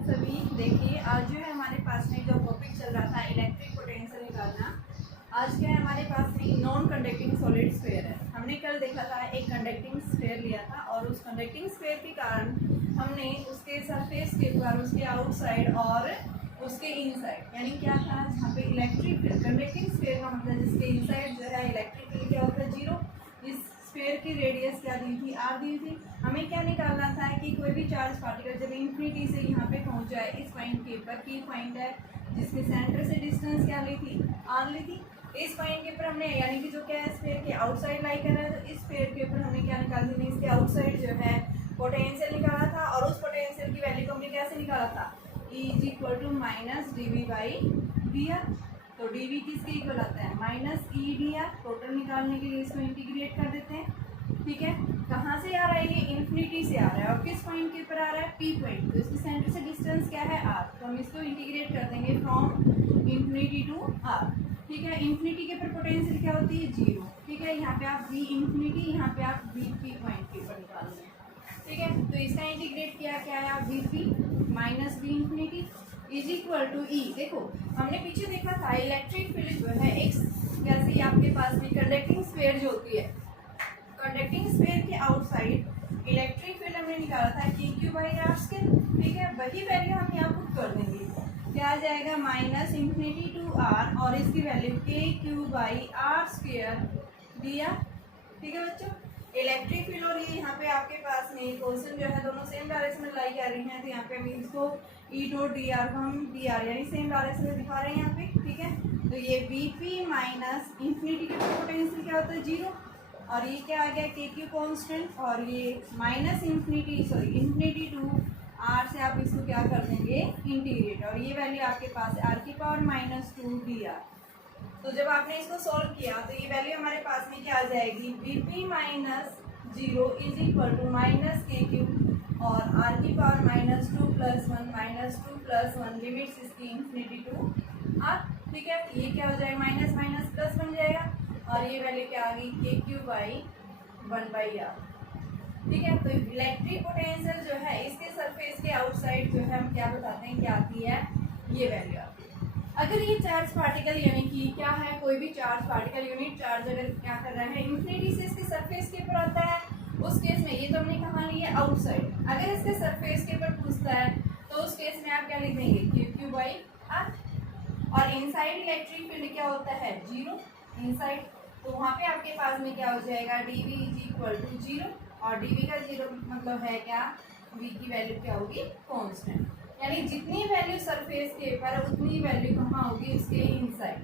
हैं सभी। देखिए आज जो है हमारे पास में जो टॉपिक चल रहा था इलेक्ट्रिक पोटेंशियल निकालना, आज क्या है हमारे पास में नॉन कंडक्टिंग सॉलिड स्फीयर है। हमने कल देखा था एक कंडक्टिंग स्फीयर लिया था और उस कंडक्टिंग स्फीयर के कारण हमने उसके सरफेस के ऊपर, उसके आउटसाइड और उसके इनसाइड, यानी क्या था जहाँ पे इलेक्ट्रिक फील्ड, कंडक्टिंग स्फीयर का मतलब जिसके इनसाइड जो है इलेक्ट्रिक फील्ड क्या होता है, जीरो। इस स्फीयर की रेडियस क्या दी थी, आर दी थी। हमें क्या निकालना था कि कोई भी चार्ज पार्टिकल जब इन्फिनिटी से यहाँ पे पहुँच जाए इस पॉइंट के ऊपर, की पॉइंट है जिसके सेंटर से डिस्टेंस क्या ली थी, आर ली थी। इस पॉइंट के ऊपर हमने, यानी कि जो क्या है स्फीयर के आउटसाइड लाई कर रहा है, तो इस स्फीयर के ऊपर हमने क्या निकाली थी, इसके आउटसाइड जो है पोटेंशियल निकाला था। और उस पोटेंशियल की वैल्यू को हमने कैसे निकाला था, E = माइनस dV/dr। तो dV किसके इक्वल आता है, -E/dr। टोटल निकालने के लिए इसको इंटीग्रेट कर देते हैं, ठीक है। कहाँ से आ रहा है ये, इन्फिनिटी से आ रहा है और किस पॉइंट के ऊपर आ रहा है, P पॉइंट। तो इसके सेंटर से डिस्टेंस क्या है, R। तो हम इसको इंटीग्रेट कर देंगे फ्रॉम इन्फिनिटी टू R, ठीक है। इन्फिनिटी के ऊपर पोटेंशियल क्या होती है, 0, ठीक है। यहाँ पे आप V इन्फिनिटी, यहाँ पे आप VP पॉइंट के ऊपर निकाल दें, ठीक है। तो इसका इंटीग्रेट किया क्या है, VP minus V infinity =E। देखो हमने पीछे देखा था इलेक्ट्रिक फील्ड जो है एक जैसे आपके पास में कंडक्टिंग स्फीयर जो होती है, कंडक्टिंग स्फीयर के आउटसाइड इलेक्ट्रिक फील्ड हमने निकाला था KQ/R², ठीक है। वही वैल्यू हम यहाँ पुट कर देंगे, क्या आ जाएगा -∞ to R और इसकी वैल्यू KQ/R² दिया, ठीक है बच्चों। इलेक्ट्रिक फील्ड और ये यहाँ पे आपके पास में क्वेश्चन जो है दोनों सेम डायरेक्शन में लाई कर रही हैं, तो यहाँ पे हम इसको E.dr को हम dr यानी सेम डायरेक्शन में दिखा रहे हैं यहाँ पे, ठीक है। तो ये VP माइनस इन्फिनिटी के पोटेंशियल क्या होता है, 0, और ये क्या आ गया KQ कांस्टेंट, और ये इन्फिनिटी टू R से आप इसको क्या कर देंगे, इंटीग्रेट, और ये वैल्यू आपके पास है R⁻²2 dr। तो जब आपने इसको सॉल्व किया तो ये वैल्यू हमारे पास में क्या आ जाएगी, VP - 0 = -KQ और R⁻² - 2 + 1 लिमिट्स इसकी इन्फिनिटी टू R, ठीक है। तो ये क्या हो जाएगा, माइनस माइनस प्लस बन जाएगा और ये वैल्यू क्या आ गई, KQ/1/R, ठीक है। तो इलेक्ट्रिक पोटेंशियल जो है इसके सरफेस के आउटसाइड जो है हम क्या बताते हैं, क्या आती है, ये वैल्यू आती है। अगर ये चार्ज पार्टिकल यानी कि क्या है, कोई भी चार्ज पार्टिकल यूनिट चार्ज अगर क्या कर रहा है, इन्फिनिटी से इसके सरफेस के ऊपर आता है, उस केस में ये तो हमने कहा लिया आउटसाइड। अगर इसके सरफेस के ऊपर पूछता है तो उस केस में आप क्या लिख देंगे, KQ/R। और इनसाइड इलेक्ट्रिक फील्ड क्या होता है, 0 इनसाइड। तो वहाँ पे आपके पास में क्या हो जाएगा, dV = 0, और dV का 0 मतलब है क्या, V की वैल्यू क्या होगी, कांस्टेंट। यानी जितनी वैल्यू सरफेस के ऊपर उतनी वैल्यू कहाँ होगी, उसके इनसाइड।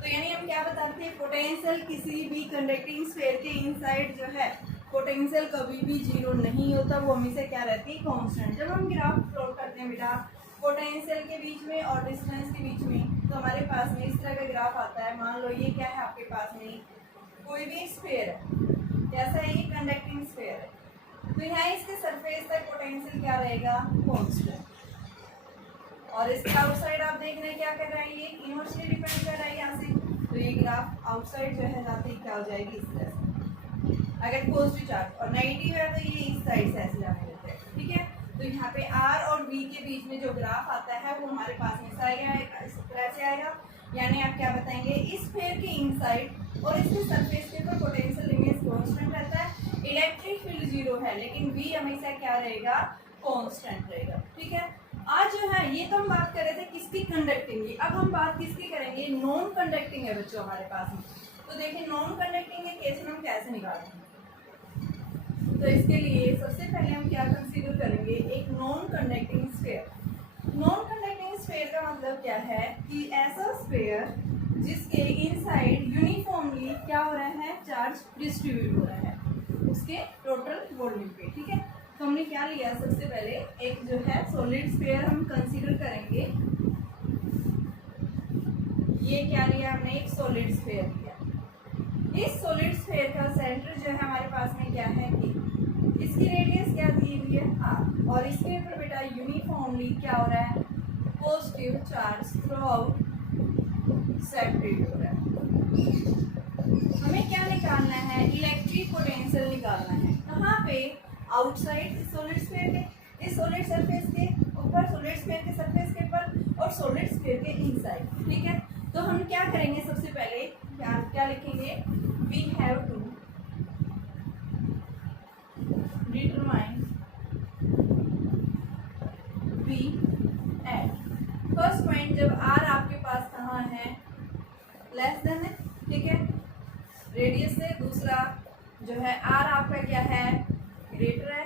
तो यानी हम क्या बताते हैं, पोटेंशियल किसी भी कंडक्टिंग स्फीयर के इनसाइड जो है पोटेंशियल कभी भी 0 नहीं होता, वो हमेशा क्या रहती है, कांस्टेंट। जब हम ग्राफ प्लॉट करते हैं बेटा पोटेंशियल के बीच में और डिस्टेंस के बीच में, तो हमारे पास में इस तरह का ग्राफ आता है। मान लो ये क्या है आपके पास में, कोई भी स्फीयर है, जैसा है ये कंडक्टिंग स्फीयर है, तो यहाँ इसके सरफेस तक पोटेंशियल क्या रहेगा, कांस्टेंट। और इसके आउटसाइड आप देख रहे हैं क्या कर रहा है, ये इनवर्सली डिपेंड कर रहा है यहाँ से। तो ये ग्राफ आउटसाइड जो है जाते ही क्या हो जाएगी, इस तरह से। अगर पॉजिटिव चार्ज और नेगेटिव है तो ये इस साइड से ऐसे जाने लगता है, ठीक है। तो यहाँ पे R और V के बीच में जो ग्राफ आता है वो हमारे पास में आएगा, इस तरह से आएगा। यानी आप क्या बताएंगे, इस स्फीयर के इनसाइड और इसके सरफेस के ऊपर पोटेंशियल रिमेन्स कांस्टेंट रहता है। इलेक्ट्रिक फील्ड 0 है लेकिन V हमेशा क्या रहेगा, कांस्टेंट रहेगा, ठीक है। आज जो है ये तो हम बात कर रहे थे किसकी, कंडक्टिंग की। अब हम बात किसकी करेंगे, नॉन कंडक्टिंग है बच्चों हमारे पास में। तो देखिए नॉन कंडक्टिंग के केस में हम कैसे निकालेंगे, तो इसके लिए सबसे पहले हम क्या कंसीडर करेंगे, एक non conducting sphere. Non conducting sphere का मतलब क्या है कि ऐसा स्फीयर जिसके इनसाइड यूनिफॉर्मली क्या हो रहा है, चार्ज डिस्ट्रीब्यूट हो रहा है उसके टोटल वॉल्यूम पे, ठीक है। तो हमने क्या लिया, सबसे पहले एक जो है सॉलिड स्फीयर हम कंसीडर करेंगे। ये क्या लिया हमने, एक सॉलिड स्फीयर लिया। इस सॉलिड स्फीयर का सेंटर जो है हमारे पास में क्या है, P। इसकी रेडियस क्या दी हुई है, R, और इसके ऊपर बेटा यूनिफॉर्मली क्या हो रहा है, positive charge through out separate हो रहा है। हमें क्या निकालना है, इलेक्ट्रिक पोटेंशियल निकालना है। कहाँ पे, आउटसाइड सॉलिड स्फीयर के, इस सॉलिड सरफेस के स्फीयर के सरफेस के ऊपर और सॉलिड स्फीयर के इनसाइड, ठीक है। तो हम क्या करेंगे, सबसे पहले क्या लिखेंगे, we have to determine we at first point, जब आर आपके पास कहाँ है, लेस देन है, ठीक है, रेडियस से। दूसरा जो है आर आपका क्या है, ग्रेटर है।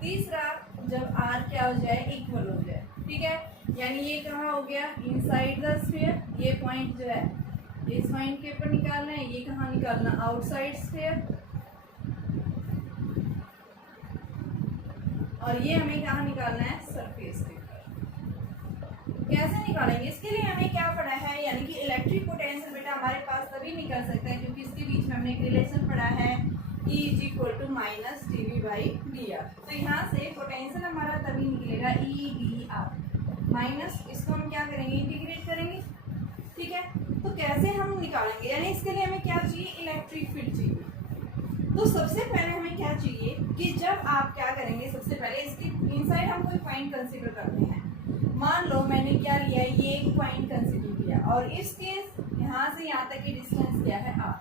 तीसरा जब आर क्या हो जाए, इक्वल हो जाए, ठीक है। यानी ये कहाँ हो गया, इनसाइड द स्फीयर। ये पॉइंट जो है इस पॉइंट के ऊपर निकालना है, ये कहाँ निकालना, आउटसाइड स्फीयर। और ये हमें कहाँ निकालना है, सरफेस के ऊपर। कैसे निकालेंगे, इसके लिए हमें क्या पढ़ा है, यानी कि इलेक्ट्रिक पोटेंशियल बेटा हमारे पास तभी निकल सकता है क्योंकि इसके बीच में हमने एक रिलेशन पढ़ा है, E is equal to minus dV by dr। तो यहाँ से पोटेंशियल हमारा तभी निकलेगा E dr माइनस, इसको हम क्या करेंगे, इंटीग्रेट करेंगे, ठीक है। तो कैसे हम निकालेंगे, यानी इसके लिए हमें क्या चाहिए, इलेक्ट्रिक फील्ड चाहिए। तो सबसे पहले हमें क्या चाहिए कि जब आप क्या करेंगे, सबसे पहले इसकी इनसाइड हम कोई पॉइंट कंसीडर करते हैं। मान लो मैंने क्या लिया, ये एक पॉइंट कंसीडर किया और इसके यहाँ से यहाँ तक की डिस्टेंस क्या है, r,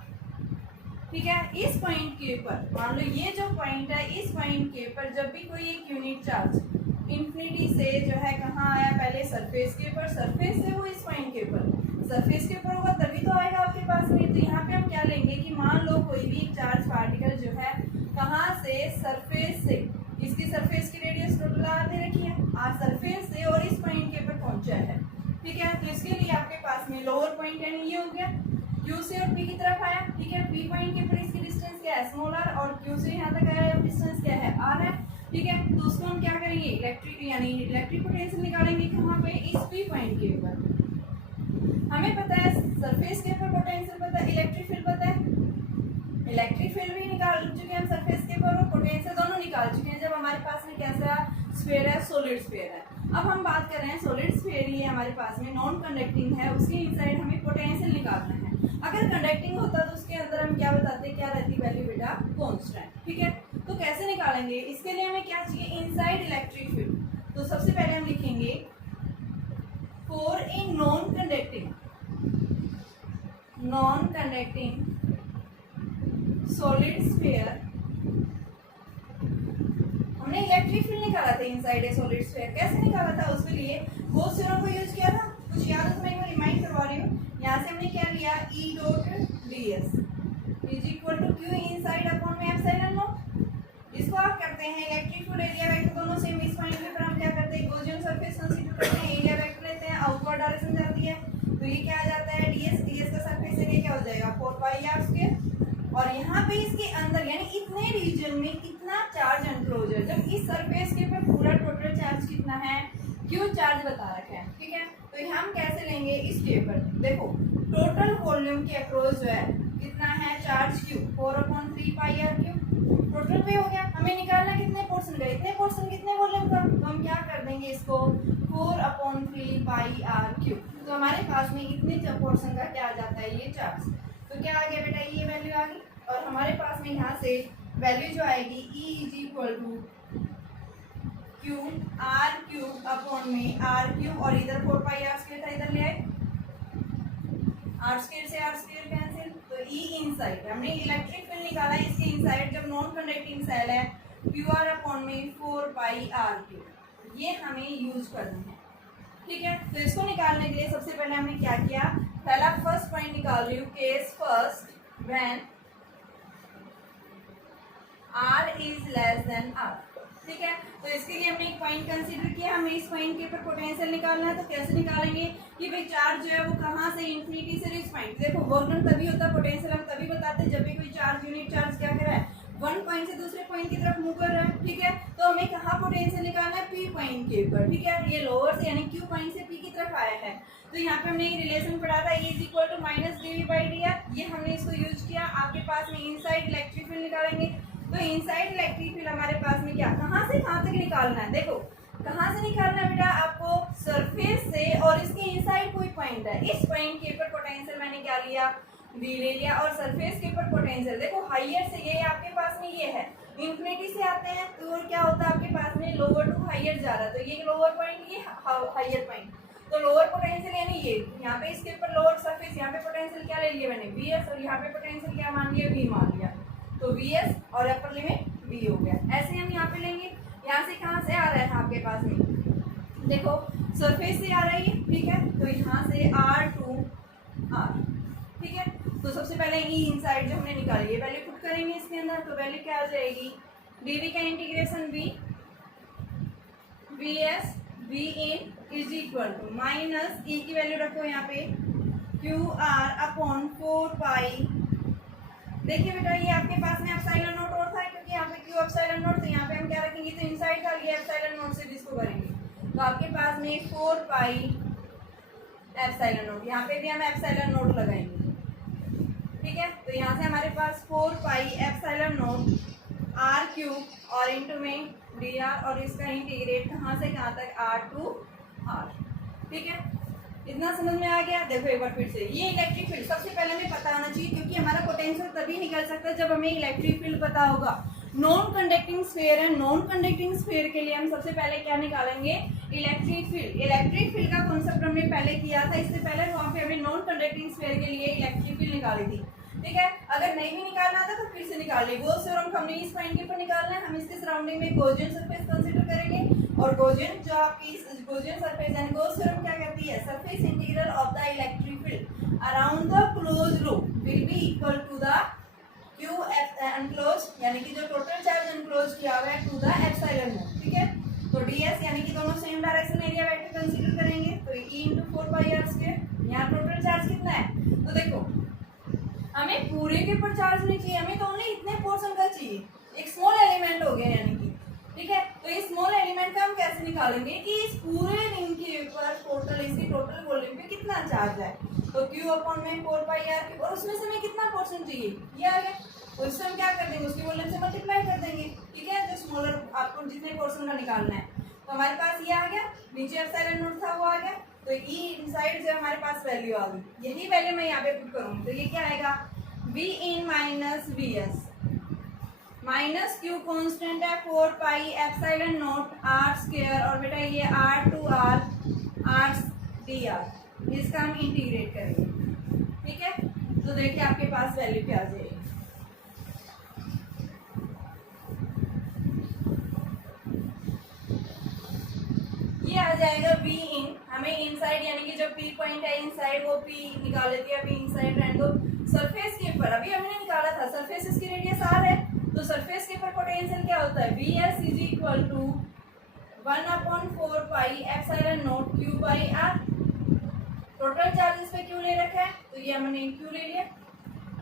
ठीक है। इस पॉइंट के ऊपर मान लो ये जो पॉइंट है, इस पॉइंट के ऊपर जब भी कोई एक यूनिट चार्ज इंफिनिटी से जो है कहाँ आया, पहले सरफेस के ऊपर, सरफेस से वो इस पॉइंट के ऊपर, सरफेस के ऊपर होगा तभी तो आएगा आपके पास में। तो यहाँ पे हम क्या लेंगे कि मान लो कोई भी चार्ज पार्टिकल जो है कहाँ से, सरफेस से, इसकी सरफेस की रेडियस टोटल आर दे रखी है, आर सरफेस से और इस पॉइंट के ऊपर पहुंचा है, ठीक है। तो इसके लिए आपके पास में लोअर पॉइंट यानी ये हो गया, Q से और P की तरफ आया, ठीक है। P पॉइंट के ऊपर इसकी डिस्टेंस क्या है, स्मॉल r, और Q से यहाँ तक आया डिस्टेंस क्या है, r है, ठीक है। तो उसको हम क्या करेंगे, इलेक्ट्रिक यानी इलेक्ट्रिक पोटेंशियल निकालेंगे कहाँ पे, इस P पॉइंट के ऊपर। हमें पता है सरफेस के ऊपर पोटेंशियल पता है, इलेक्ट्रिक फील्ड पता है, इलेक्ट्रिक फील्ड भी निकाल चुके हैं हम सरफेस के ऊपर और पोटेंशियल दोनों निकाल चुके हैं जब हमारे पास में कैसा स्फीयर है, सॉलिड स्फीयर है। अब हम बात कर रहे हैं सॉलिड स्फीयर ही हमारे पास में नॉन कंडक्टिंग है, उसके इनसाइड हमें पोटेंशियल निकालना है। अगर कंडक्टिंग होता तो उसके अंदर हम क्या बताते, क्या रहती वैल्यू बेटा, कांस्टेंट, ठीक है। तो कैसे निकालेंगे, इसके लिए हमें क्या चाहिए, इनसाइड इलेक्ट्रिक फील्ड। तो सबसे पहले हम लिखेंगे for a non conducting solid sphere, हमने इलेक्ट्रिक फील्ड निकाला था इनसाइड ए सॉलिड स्फीयर। कैसे निकाला था, उसके लिए बहुत से को यूज किया था, कुछ याद है तो मैं रिमाइंड करवा रही हूँ। यहाँ से हमने क्या लिया, E dot ds is equal to Q inside upon में एप्सिलॉन नॉट। इसको आप करते हैं इलेक्ट्रिक फील्ड, एरिया वेक्टर दोनों सेम, इस पॉइंट पे पर हम क्या करते हैं, गॉसियन सरफेस कंसीडर करते हैं, एरिया वेक्टर लेते हैं, आउटवर्ड डायरेक्शन जाती है, तो ये क्या आ जाता है, ds का सरफेस एरिया क्या हो जाएगा, 4πr²। और यहाँ पे इसके अंदर यानी इतने रीजन में कितना चार्ज एनक्लोजर, जब इस सरफेस के ऊपर पूरा टोटल चार्ज कितना है, Q चार्ज बता रखा है, ठीक है। तो यहाँ हम कैसे लेंगे, इसके ऊपर देखो टोटल वॉल्यूम के अक्रॉस जो है कितना है चार्ज Q, 4/3πr3 टोटल पे हो गया। हमें निकालना कितने पोर्शन का, इतने पोर्शन कितने वॉल्यूम का, तो हम क्या कर देंगे इसको 4/3πr3। तो हमारे पास में इतने पोर्शन का क्या आ जाता है, ये चार्ज। तो क्या आ गया बेटा, ये वैल्यू आ गई। और हमारे पास में यहाँ से वैल्यू जो आएगी E is equal to Q r³ upon में r³ और इधर 4πr² था, इधर ले आए, r² से r² कैंसिल, तो E इनसाइड हमने इलेक्ट्रिक फील्ड निकाला, इसके इनसाइड जब नॉन कंडक्टिंग सेल है QR अपॉन में 4πr³, ये हमें यूज करना है, ठीक है। तो इसको निकालने के लिए सबसे पहले हमने क्या किया, पहला फर्स्ट पॉइंट निकाल रही हूँ, case first when r is less than r, ठीक है। तो इसके लिए हमने एक पॉइंट कंसीडर किया, हमें इस पॉइंट के ऊपर पोटेंशियल निकालना है। तो कैसे निकालेंगे कि भाई चार्ज जो है वो कहाँ से, इंफिनिटी से इस पॉइंट, देखो वर्क डन तभी होता है, पोटेंशियल हम तभी बताते हैं जब भी कोई चार्ज यूनिट चार्ज क्या कर रहा है, वन पॉइंट से दूसरे पॉइंट की तरफ मूव कर रहा है, ठीक है। तो हमें कहाँ पोटेंशियल निकालना है, P पॉइंट के ऊपर, ठीक है। ये लोअर से यानी Q पॉइंट से P की तरफ आया है, तो यहाँ पे हमने ये रिलेशन पढ़ा था, E is equal to minus dV by dr, ये हमने इसको यूज किया। आपके पास में इनसाइड इलेक्ट्रिक फील्ड निकालेंगे, तो इनसाइड इलेक्ट्रिक फील्ड हमारे पास में क्या, कहाँ से कहाँ तक निकालना है, देखो कहाँ से निकालना है बेटा, आपको सरफेस से और इसके इनसाइड कोई पॉइंट है, इस पॉइंट के ऊपर पोटेंशियल मैंने क्या लिया v ले लिया और सरफेस के ऊपर पोटेंशियल देखो हाइयर से ये आपके पास में ये है इंफिनिटी से आते हैं तो क्या होता है आपके पास में लोअर टू हाइयर जा रहा है तो ये लोअर पॉइंट ये हाइयर पॉइंट तो लोअर पोटेंशियल यानी ये यहाँ पे इसके ऊपर लोअर सरफेस यहाँ पे पोटेंशियल क्या ले लिया मैंने vs और यहाँ पे पोटेंशियल क्या मान लिया v मान लिया तो vs और अपर लिमिट v हो गया। ऐसे हम यहाँ पे लेंगे यहाँ से कहाँ से आ रहा है आपके पास में देखो सरफेस से आ रही है ठीक है तो यहाँ से r टू r ठीक है तो सबसे पहले ई इनसाइड जो हमने निकाली है वैल्यू पुट करेंगे इसके अंदर तो वैल्यू क्या आ जाएगी dv का integration v vs v in is equal to minus e की वैल्यू रखो यहाँ पे क्यू आर अपॉन 4 पाई देखिए बेटा ये आपके पास में एप्सिलॉन नोट और था क्योंकि यहाँ पे क्यू एप्सिलॉन नोट तो यहाँ पे हम क्या रखेंगे तो इनसाइड का ये एप्सिलॉन नोट से भी इसको करेंगे तो आपके पास में 4 पाई एप्सिलॉन नोट यहाँ पे भी हम एप्सिलॉन नोट लगाएंगे ठीक है तो यहाँ से हमारे पास 4 pi epsilon naught r cube और इंटू में डी आर और इसका इंटीग्रेट कहाँ से कहाँ तक आर टू आर ठीक है इतना समझ में आ गया। देखो एक बार फिर से ये इलेक्ट्रिक फील्ड सबसे पहले हमें पता होना चाहिए क्योंकि हमारा पोटेंशियल तभी निकल सकता है जब हमें इलेक्ट्रिक फील्ड पता होगा। नॉन कंडक्टिंग स्फीयर है नॉन कंडक्टिंग स्फीयर के लिए हम सबसे पहले क्या निकालेंगे इलेक्ट्रिक फील्ड। इलेक्ट्रिक फील्ड का कॉन्सेप्ट हमने पहले किया था इससे पहले वहाँ पे हमें नॉन कंडक्टिंग स्फीयर के लिए इलेक्ट्रिक फील्ड निकाली थी ठीक है। अगर नहीं भी निकालना था तो फिर से निकाल लेंगे गॉस थ्योरम हमने इस पॉइंट के ऊपर निकालना है हम इसके सराउंडिंग में गॉसियन सरफेस कंसीडर करेंगे और गॉसियन जो आपकी गॉसियन सरफेस यानी गॉस थ्योरम क्या कहती है surface integral of the electric field around the close loop will be equal to the q enclose यानी कि जो टोटल चार्ज एनक्लोज किया हुआ है टू द एप्सिलॉन नोट ठीक है। तो ds यानी कि दोनों same direction area vector consider करेंगे तो e * 4 पाई r स्क्वायर यहाँ टोटल चार्ज कितना है तो देखो हमें पूरे के ऊपर चार्ज नहीं चाहिए हमें तो ओनली इतने पोर्शन का चाहिए एक स्मॉल एलिमेंट हो गया यानी कि ठीक है। तो इस स्मॉल एलिमेंट का हम कैसे निकालेंगे कि इस पूरे रिंग के ऊपर टोटल इसकी टोटल वॉल्यूम पे कितना चार्ज है तो q अपॉन में 4 पाई r क्यूब और उसमें से हमें कितना पोर्शन चाहिए ये आ गया तो इससे हम क्या कर देंगे उसकी वॉल्यूम से मल्टीप्लाई कर देंगे ठीक है जो स्मॉलर आपको जितने पोर्शन का निकालना है तो हमारे पास ये आ गया नीचे एप्सिलॉन नोट था वो आ गया तो e इनसाइड जो हमारे पास वैल्यू आ गई यही वैल्यू मैं यहाँ पे पुट करूँगी तो ये क्या आएगा v in minus vs minus q constant है 4 pi epsilon naught r square और बेटा ये r to r r dr इसका हम इंटीग्रेट करेंगे ठीक है। तो देखिए आपके पास वैल्यू क्या आ जाएगी ये आ जाएगा v in हमें इनसाइड यानी कि जो p पॉइंट है इनसाइड वो p निकाल लेती है v इनसाइड रहने दो सरफेस के ऊपर अभी हमने निकाला था सरफेस इसकी रेडियस r है तो सरफेस के ऊपर पोटेंशियल क्या होता है vs is equal to 1/4 pi epsilon naught q by r total charge इस पे q ले रखा है तो ये हमने q ले लिया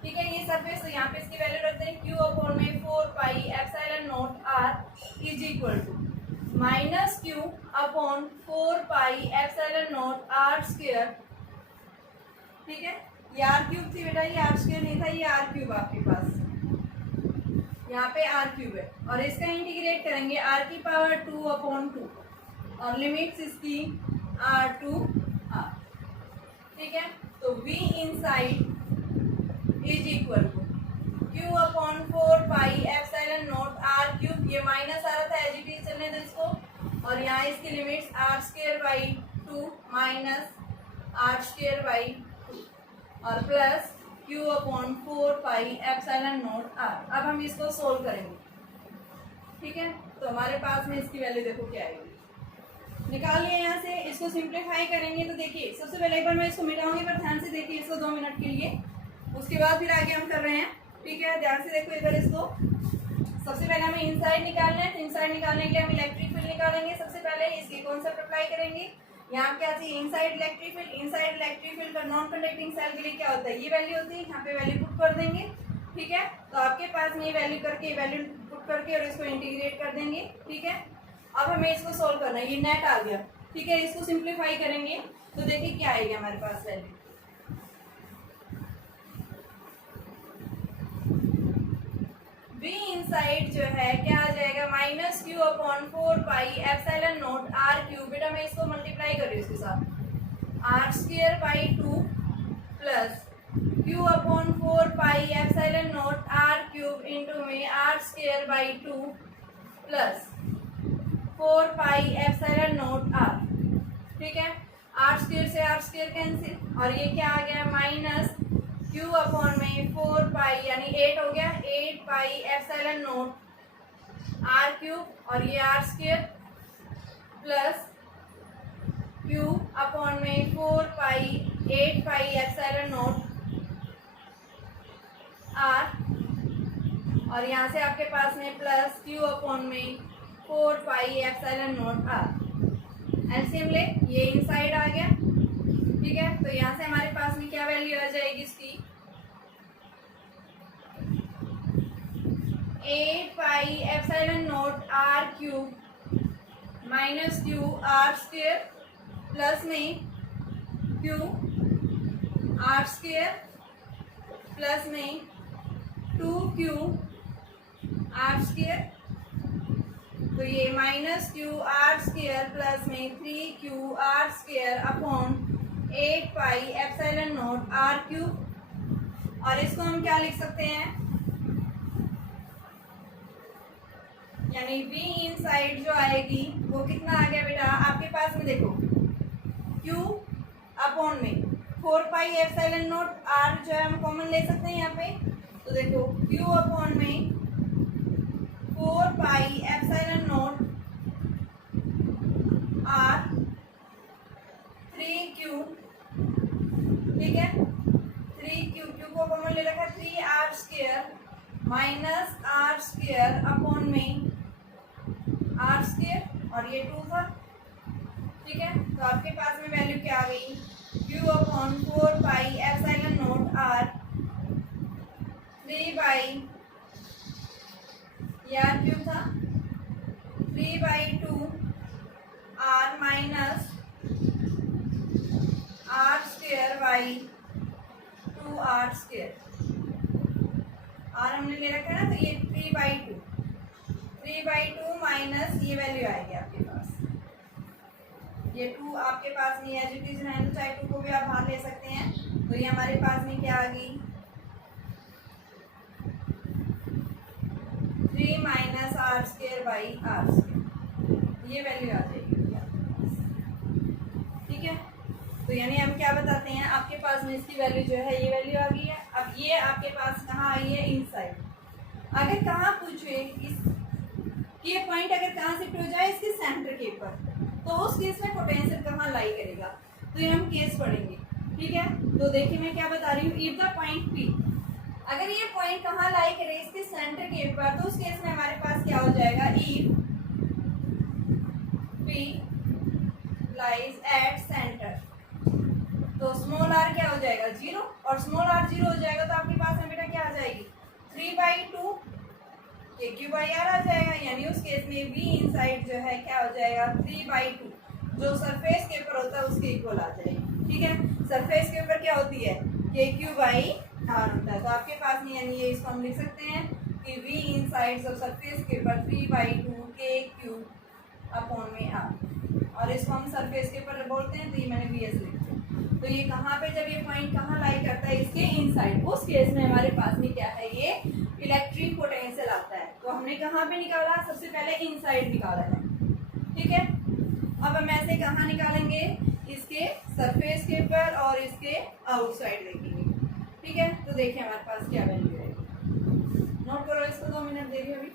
ठीक है। ये सरफेस तो यहाँ पे इसकी वैल्यू रखते हैं q अपॉन में 4 pi epsilon naught r is equal to minus q upon 4 pi epsilon naught r square ठीक है। ये r क्यूब थी बेटा ये r स्क्वायर नहीं था ये r क्यूब आपके पास यहाँ पे r क्यूब है और इसका इंटीग्रेट करेंगे r की पावर 2/2 और लिमिट्स इसकी r टू r ठीक है। तो v inside is equal to q upon 4 pi epsilon naught r cube ये माइनस आ रहा था एज इट इज चलने दो इसको और यहाँ इसकी limits r square by 2 minus r square by 2 और plus q upon 4 pi epsilon naught r। अब हम इसको सोल्व करेंगे ठीक है। तो हमारे पास में इसकी वैल्यू देखो क्या आएगी निकाल लिया यहाँ से इसको सिंप्लीफाई करेंगे तो देखिए सबसे पहले एक बार मैं इसको मिटाऊंगी पर ध्यान से देखिए इसको 2 मिनट के लिए उसके बाद फिर आगे हम कर रहे हैं ठीक है। ध्यान से देखो इधर इसको सबसे पहले हमें इनसाइड निकालना है तो इनसाइड निकालने के लिए हम इलेक्ट्रिक फील्ड निकालेंगे सबसे पहले इसकी कॉन्सेप्ट अप्लाई करेंगे यहाँ क्या चाहिए इनसाइड इलेक्ट्रिक फील्ड का नॉन कंडक्टिंग सेल के लिए क्या होता है ये वैल्यू होती है यहाँ पे वैल्यू पुट कर देंगे ठीक है। तो आपके पास में वैल्यू पुट करके और इसको इंटीग्रेट कर देंगे ठीक है। अब हमें इसको सोल्व करना है ये नेट आ गया ठीक है। इसको सिंप्लीफाई करेंगे तो देखिए क्या आएगी हमारे पास वैल्यू v इनसाइड जो है क्या आ जाएगा minus q upon 4 pi epsilon naught r cube बेटा मैं इसको मल्टीप्लाई कर रही हूँ इसके साथ r square by 2 plus q upon 4 pi epsilon not r cube into में r square by 2 plus 4 pi epsilon not r. ठीक है, आर स्क्वायर से आर स्क्वायर कैंसिल और ये क्या आ गया माइनस क्यू अपॉन में 4 पाई यानी 8 हो गया 8 pi epsilon not r cube और ये r square plus q upon में 4 pi 8 pi epsilon not r और यहाँ से आपके पास में प्लस क्यू अपॉन में 4 pi epsilon not r. LCM ले, ये इनसाइड आ गया। ठीक है, तो यहाँ से हमारे पास में क्या वैल्यू आ जाएगी इसकी 8 pi epsilon not r cube minus q r square plus में क्यू आर स्क्वायर प्लस में 2q आर स्क्वायर, तो ये minus q r square plus में 3q r square upon 8 pi epsilon not r cube और इसको हम क्या लिख सकते हैं यानी v इनसाइड जो आएगी वो कितना आ गया बेटा आपके पास में देखो q अपॉन में 4 पाई एप्सिलॉन नॉट r जो है हम कॉमन ले सकते हैं यहाँ पे, तो देखो q अपॉन में 4 pi epsilon not r 3q। ठीक है, 3q q को कॉमन ले रखा 3r square minus r square upon में r स्क्वायर और ये 2 था। ठीक है, तो आपके पास में वैल्यू क्या आ गई q upon 4 pi epsilon not r 3 by यार क्यों था 3 by 2 r minus r square by 2r square. r हमने ले रखा है ना, तो ये 3 बाई 2 माइनस ये वैल्यू आएगी आपके पास, ये 2 आपके पास नहीं है एज इट इज है, तो चाहे 2 को भी आप बाहर ले सकते हैं। तो ये हमारे पास में क्या आ गई 3 minus r square by r square, ये वैल्यू आ जाएगी आपके पास। ठीक है, तो यानी हम क्या बताते हैं आपके पास में इसकी वैल्यू जो है ये वैल्यू आ गई है। अब ये आपके पास कहाँ आई है इनसाइड। अगर कहाँ पूछे इस ये पॉइंट अगर कहाँ शिफ्ट हो जाए इसके सेंटर के ऊपर, तो उस केस में पोटेंशियल कहाँ लाई करेगा, तो ये हम केस पढ़ेंगे। ठीक है, तो देखिए मैं क्या बता रही हूँ, इफ द पॉइंट P अगर ये पॉइंट कहाँ लाई करे इसके सेंटर के ऊपर, तो उस केस में हमारे पास क्या हो जाएगा if P lies at centre, तो स्मॉल r क्या हो जाएगा 0 और स्मॉल r 0 हो जाएगा तो आपके पास में बेटा क्या आ जाएगी 3 बाई 2 के क्यू बाई आर आ जाएगा। यानी उस केस में v इनसाइड जो है क्या हो जाएगा 3 बाई 2 जो सरफेस के ऊपर होता है उसके इक्वल आ जाएगी। ठीक है, सरफेस के ऊपर क्या होती है के क्यू बाई आर होता है, तो आपके पास में यानी ये इसको हम लिख सकते हैं कि v इनसाइड जो सरफेस के ऊपर 3 बाई 2 के क्यू अपॉन में आर, और इसको हम सरफेस के ऊपर बोलते हैं, तो ये मैंने वी एस लिख दिया। तो ये कहाँ पे जब ये पॉइंट कहाँ लाई करता है इसके इनसाइड, उस केस में हमारे पास में क्या है ये इलेक्ट्रिक पोटेंशियल आता है। तो हमने कहाँ पे निकाला, सबसे पहले इनसाइड निकाला है। ठीक है, अब हम ऐसे कहाँ निकालेंगे इसके सरफेस के ऊपर और इसके आउटसाइड देखेंगे। ठीक है, तो देखिए हमारे पास क्या वैल्यू है, नोट करो इसको, 2 मिनट देखिए अभी।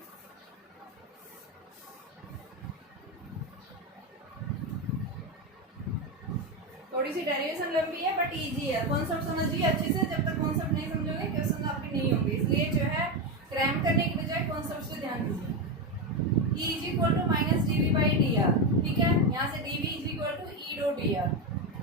थोड़ी सी डेरिवेशन लंबी है बट इजी है, कॉन्सेप्ट समझिए अच्छे से। जब तक कॉन्सेप्ट नहीं समझोगे क्वेश्चन आपके नहीं होंगे, इसलिए जो है क्रैम करने की बजाय कॉन्सेप्ट पे ध्यान दीजिए। E is equal to minus D we by D R. ठीक है, यहाँ से D V is equal to E do D R,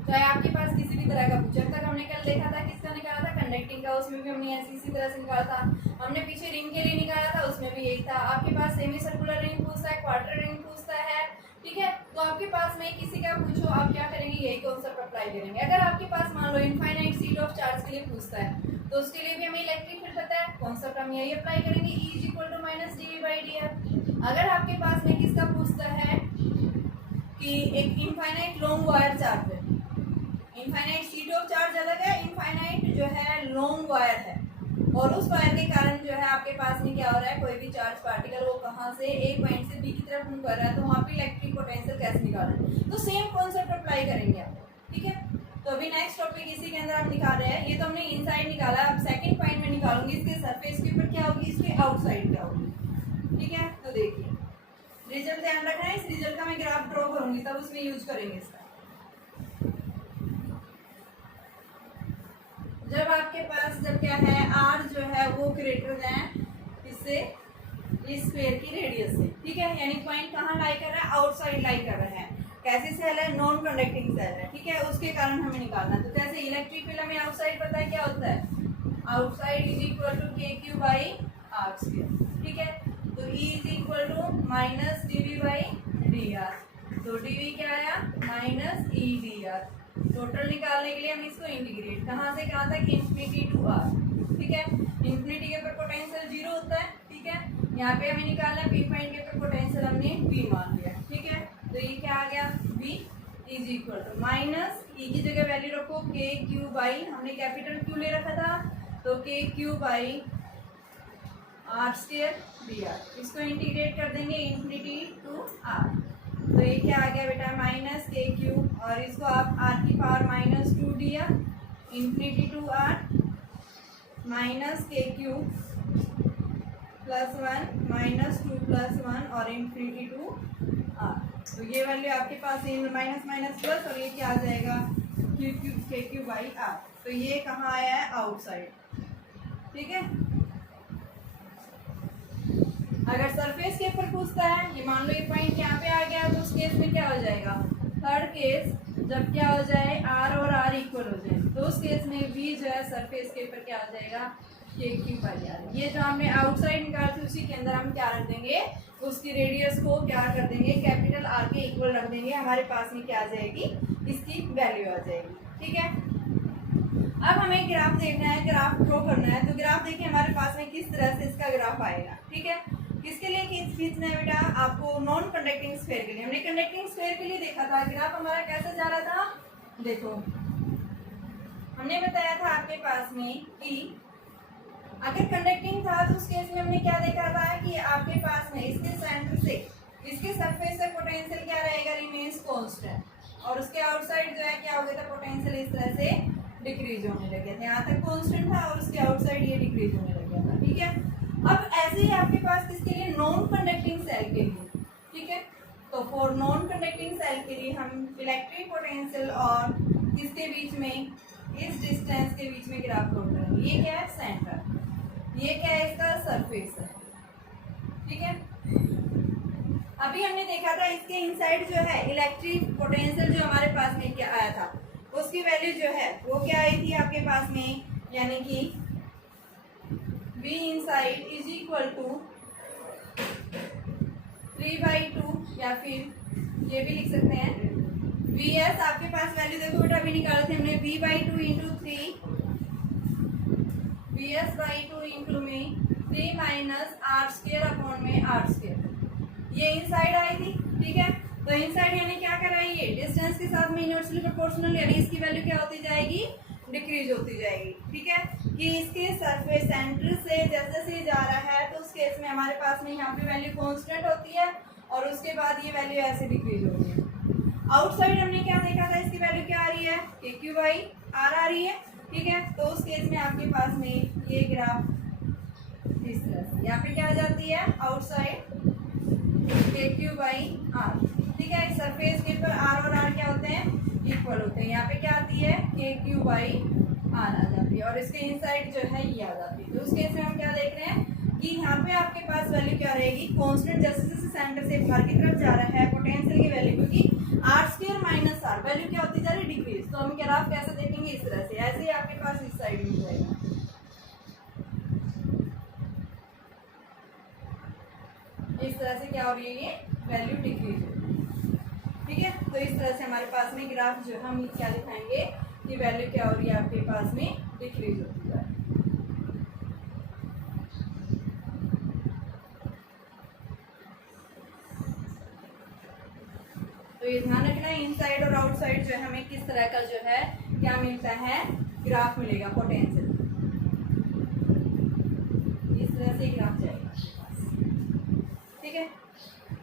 चाहे आपके पास किसी भी तरह का पूछा। तक हमने कल देखा था किसका निकाला था कंडक्टिंग का, उसमें भी हमने ऐसी इसी तरह से निकाला था। हमने पीछे रिंग के लिए निकाला था, उसमें भी यही था। आपके पास सेमी सर्कुलर रिंग पूछता है, क्वार्टर रिंग पूछता है। ठीक है, तो आपके पास में किसी का पूछो आप क्या करेंगे, यही कॉन्सेप्ट अप्लाई करेंगे। अगर आपके पास मान लो इनफाइनाइट सीट ऑफ चार्ज के लिए पूछता है, तो उसके लिए भी हमें इलेक्ट्रिक फील्ड पता है, कॉन्सेप्ट हम यही अप्लाई करेंगे, E is equal to minus D we by D r. अगर आपके पास में किसका पूछता है कि एक इनफाइनाइट लॉन्ग वायर चार्ज है, इनफाइनाइट सीट ऑफ चार्ज अलग है, इनफाइनाइट जो है लॉन्ग वायर है, और उस वायर के कारण जो है आपके पास में क्या हो रहा है, कोई भी चार्ज पार्टिकल वो कहाँ से एक पॉइंट से बी की तरफ मूव कर रहा है, तो वहाँ पे इलेक्ट्रिक पोटेंशियल कैसे निकालें, तो सेम कॉन्सेप्ट अप्लाई करेंगे आप, ठीक है। तो अभी नेक्स्ट टॉपिक इसी के अंदर हम निकाल रहे हैं, ये तो हमने इनसाइड निकाला, अब सेकंड पॉइंट में निकालूंगी इसके सरफेस के ऊपर क्या होगी, इसके आउटसाइड क्या होगी, ठीक है। तो देखिए रिजल्ट ध्यान रखना है, इस रिजल्ट का मैं ग्राफ ड्रॉ करूंगी तब उसमें यूज करेंगे इसका। जब आपके पास जब क्या है आर जो है वो ग्रेटर देन इससे इस स्क्वायर की रेडियस से, ठीक है, यानी पॉइंट कहाँ लाई कर रहा है, आउटसाइड लाई कर रहा है, कैसे सेल है, नॉन कंडक्टिंग सेल है, ठीक है, उसके कारण हमें निकालना है। तो जैसे इलेक्ट्रिक फील्ड हमें आउटसाइड पता है क्या होता है, outside is equal to k q by r square, ठीक है। तो E is equal to minus d v by D r, तो डीवी क्या आया minus E d r, total निकालने के लिए हम इसको इंटीग्रेट कहाँ से कहाँ तक, इन्फिनिटी टू आर, ठीक है, इन्फिनिटी के ऊपर पोटेंशियल जीरो होता है, ठीक है, यहाँ पे हमें निकालना है पी पॉइंट के ऊपर पोटेंशियल हमने V मान लिया, ठीक है। तो ये क्या आ गया V is equal to minus e की जगह वैल्यू रखो के क्यू बाई, हमने कैपिटल क्यू ले रखा था, तो k q by r square d r, इसको इंटीग्रेट कर देंगे इन्फिनिटी टू आर, तो ये क्या आ गया बेटा माइनस के क्यू, और इसको आप आर की power minus two d r infinity to r minus k q plus one minus two plus one और इन्फिनिटी टू आर, तो ये वैल्यू आपके पास माइनस माइनस प्लस, और ये क्या आ जाएगा क्यू क्यू के क्यू बाई आर, तो ये कहाँ आया है आउटसाइड, ठीक है। अगर सरफेस के ऊपर पूछता है, ये मान लो ये पॉइंट यहाँ पे आ गया, तो उस केस में क्या हो जाएगा, थर्ड केस जब क्या हो जाए आर और आर इक्वल हो जाए, तो उस केस में V जो है सरफेस के ऊपर क्या हो जाएगा के क्यू बाई आर, ये जो हमने आउटसाइड निकाली थी उसी के अंदर हम क्या रख देंगे, उसकी रेडियस को क्या कर देंगे कैपिटल आर के इक्वल रख देंगे, हमारे पास में क्या आ जाएगी इसकी वैल्यू आ जाएगी, ठीक है। अब हमें ग्राफ देखना है, ग्राफ ड्रॉ करना है, तो ग्राफ देखिए हमारे पास में किस तरह से इसका ग्राफ आएगा, ठीक है। किसके लिए खींचना है बेटा, आपको नॉन कंडक्टिंग स्फीयर के लिए, हमने कंडक्टिंग स्फीयर के लिए देखा था ग्राफ हमारा कैसे जा रहा था, देखो हमने बताया था आपके पास में कि अगर कंडक्टिंग था तो उस केस में हमने क्या देखा था कि आपके पास में इसके सेंटर से इसके सरफेस से पोटेंशियल क्या रहेगा, रिमेन्स कांस्टेंट, और उसके आउटसाइड जो है क्या हो गया था, पोटेंशियल इस तरह से डिक्रीज होने लगे थे, यहाँ तक कांस्टेंट था और उसके आउटसाइड ये डिक्रीज होने लग गया था, ठीक है। अब ऐसे ही आपके पास किसके लिए, नॉन कंडक्टिंग सेल के लिए, ठीक है। तो फॉर नॉन कंडक्टिंग सेल के लिए हम इलेक्ट्रिक पोटेंशियल और किसके बीच में, इस डिस्टेंस के बीच में ग्राफ प्लॉट करेंगे, ये क्या है सेंटर, ये क्या है इसका सरफेस है, ठीक है। अभी हमने देखा था इसके इनसाइड जो है इलेक्ट्रिक पोटेंशियल जो हमारे पास में क्या आया था, उसकी वैल्यू जो है वो क्या आई थी आपके पास में, यानी कि V inside is equal to 3/2, या फिर ये भी लिख सकते हैं Vs, आपके पास वैल्यू देखो बेटा अभी निकाले थे हमने V/2 इंटू 3 Vs/2 इंटू में 3 माइनस आर स्क्वायर अपॉन में आर स्क्वायर, ये इनसाइड आई थी, ठीक है। तो इनसाइड यानी क्या कर रहा है, ये डिस्टेंस के साथ में इनवर्सली प्रोपोर्शनल, यानी इसकी वैल्यू क्या होती जाएगी, डिक्रीज होती जाएगी, ठीक है। कि इसके सरफेस सेंटर से जैसे जैसे जा रहा है तो उस केस में हमारे पास में यहाँ पे वैल्यू कांस्टेंट होती है और उसके बाद ये वैल्यू ऐसे डिक्रीज हो रही है। आउटसाइड हमने क्या देखा था, इसकी वैल्यू क्या आ रही है, के क्यू बाई आर आ रही है, ठीक है। तो उस केस में आपके पास में ये ग्राफ इस तरह से यहाँ पे क्या आ जाती है, आउटसाइड के क्यू बाई आर, ठीक है। सरफेस के ऊपर आर और आर क्या होते हैं, इक्वल होते हैं, यहाँ पे क्या आती है के क्यू बाई आर आ जाती है, और इसके इनसाइड जो है ये आ जाती है। तो उस केस में हम क्या देख रहे हैं कि यहाँ पे आपके पास वैल्यू क्या रहेगी, कांस्टेंट, जैसे जैसे सेंटर से बाहर की तरफ जा रहा है पोटेंशियल की वैल्यू, क्योंकि r square minus r value क्या होती जा रही है, डिक्रीज। तो हम ग्राफ कैसे देखेंगे, इस तरह से, ऐसे ही आपके पास इस साइड में जाएगा, इस तरह से क्या हो रही है, ये वैल्यू डिक्रीज हो रही है, ठीक है। तो इस तरह से हमारे पास में ग्राफ जो है हम क्या दिखाएंगे कि वैल्यू क्या हो रही है आपके पास में, डिक्रीज होती है। तो ये ध्यान रखना, इनसाइड और आउटसाइड जो है हमें किस तरह का जो है क्या मिलता है, ग्राफ मिलेगा पोटेंशियल। इस तरह से ग्राफ जाएगा आपके पास, ठीक है।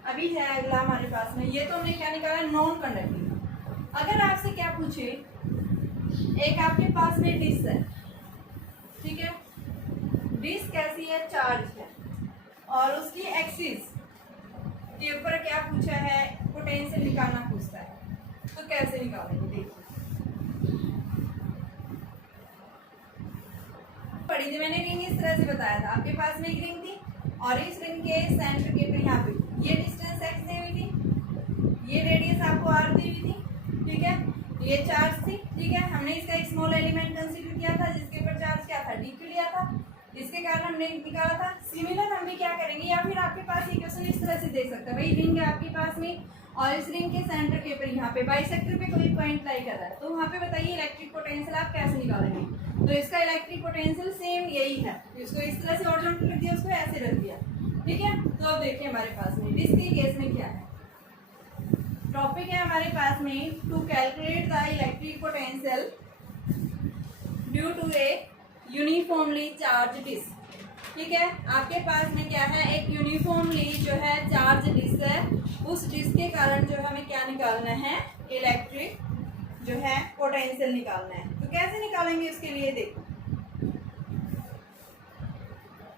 अभी है अगला हमारे पास में, ये तो हमने क्या निकाला, नॉन कंडक्टिंग। अगर आपसे क्या पूछे, एक आपके पास में डिस्क है, ठीक है, डिस्क कैसी है, चार्ज है, और उसकी एक्सिस के ऊपर क्या पूछा है, पोटेंशियल निकालना पूछता है, तो कैसे निकालेंगे देखिए। पढ़ी थी मैंने रिंग, इस तरह से बताया था, आपके पास में एक रिंग थी और इस रिंग के सेंटर के पे यहाँ पे ये डिस्टेंस x दी हुई थी, ये रेडियस आपको r दी हुई थी, ठीक है, ये चार्ज थी, ठीक है। हमने इसका एक स्मॉल एलिमेंट कंसीडर किया था जिसके ऊपर चार्ज क्या था, dq लिया था, इसके कारण हमने निकाला था। सिमिलर हम भी क्या करेंगे, या फिर आपके पास ये क्वेश्चन इस तरह से देख सकते हैं, भाई रिंग है आपके पास में और इस रिंग के सेंटर के ऊपर यहाँ पे बाइसेक्टर पे कोई पॉइंट लाई कर रहा है, तो वहाँ पे बताइए इलेक्ट्रिक पोटेंशियल आप कैसे निकालेंगे। तो इसका इलेक्ट्रिक पोटेंशियल सेम यही है, इसको इस तरह से हॉरिजॉन्टल रख दिया, उसको ऐसे रख दिया, ठीक है। तो अब देखिए हमारे पास में डिस्क के केस में क्या है, टॉपिक है हमारे पास में to calculate the electric potential due to a uniformly charge disc, ठीक है। आपके पास में क्या है, एक यूनिफॉर्मली जो है चार्ज डिस्क है, उस डिस्क के कारण जो हमें क्या निकालना है, इलेक्ट्रिक जो है पोटेंशियल निकालना है। तो कैसे निकालेंगे उसके लिए, देखो,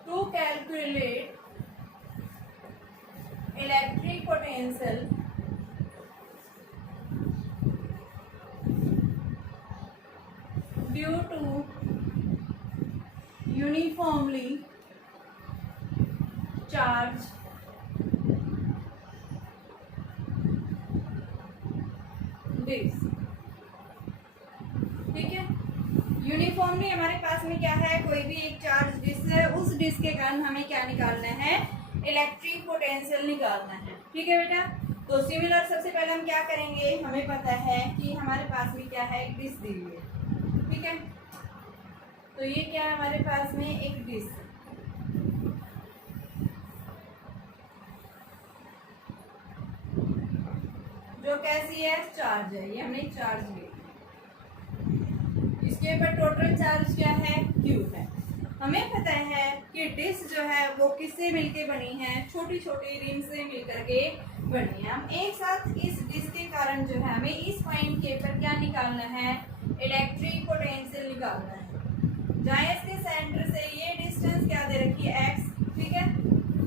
to calculate electric potential due to uniformly charge disc, ठीक है। यूनिफॉर्मली हमारे पास में क्या है, कोई भी एक चार्ज डिस्क है, उस डिस्क के कारण हमें क्या निकालना है, इलेक्ट्रिक पोटेंशियल निकालना है, ठीक है बेटा। तो सिमिलर सबसे पहले हम क्या करेंगे, हमें पता है कि हमारे पास में क्या है, एक डिस्क दी हुई है, ठीक है। तो ये क्या है हमारे पास में, एक डिस्क, जो कैसी है, चार्ज है, ये हमने चार्ज लिया, इसके ऊपर टोटल चार्ज क्या है, Q है। हमें पता है कि डिस्क जो है वो किससे मिलके बनी है, छोटी छोटी रिंग से मिलकर के बनी है। हम एक साथ इस डिस्क के कारण जो है हमें इस पॉइंट के ऊपर क्या निकालना है, इलेक्ट्रिक पोटेंशियल निकालना है। जहाँ इसके सेंटर से ये डिस्टेंस क्या दे रखी है, x, ठीक है।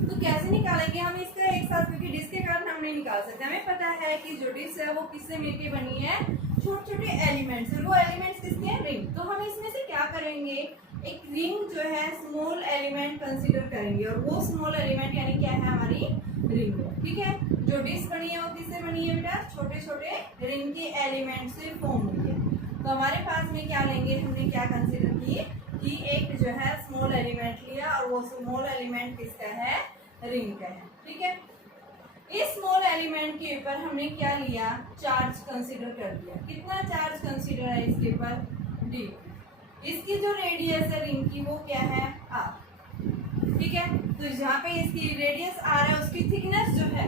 तो कैसे निकालेंगे हम इसका एक साथ, क्योंकि डिस्क के कारण हम नहीं निकाल सकते। हमें पता है कि जो डिस्क है वो किससे मिलके बनी है, छोटे छोटे एलिमेंट्स, वो एलिमेंट्स किसके हैं, रिंग। तो हम इसमें से क्या करेंगे, एक रिंग जो है स्मॉल एलिमेंट कंसीडर करेंगे, और वो स्मॉल एलिमेंट यानी क्या है, हमारी रिंग, ठीक है। जो डिस्क बनी है वो किससे बनी है बेटा, छोटे छोटे रिंग के एलिमेंट से फॉर्म हुई है। तो हमारे पास में क्या लेंगे, हमने क्या कंसीडर किए कि एक जो है स्मॉल एलिमेंट लिया, और वो स्मॉल एलिमेंट किसका है, रिंग का है, ठीक है। इस स्मॉल एलिमेंट के ऊपर हमने क्या लिया, चार्ज कंसीडर कर दिया। कितना चार्ज कंसीडर है इसके ऊपर, d। इसकी जो रेडियस है रिंग की वो क्या है, r, ठीक है। तो जहाँ पे इसकी रेडियस r है, उसकी थिकनेस जो है,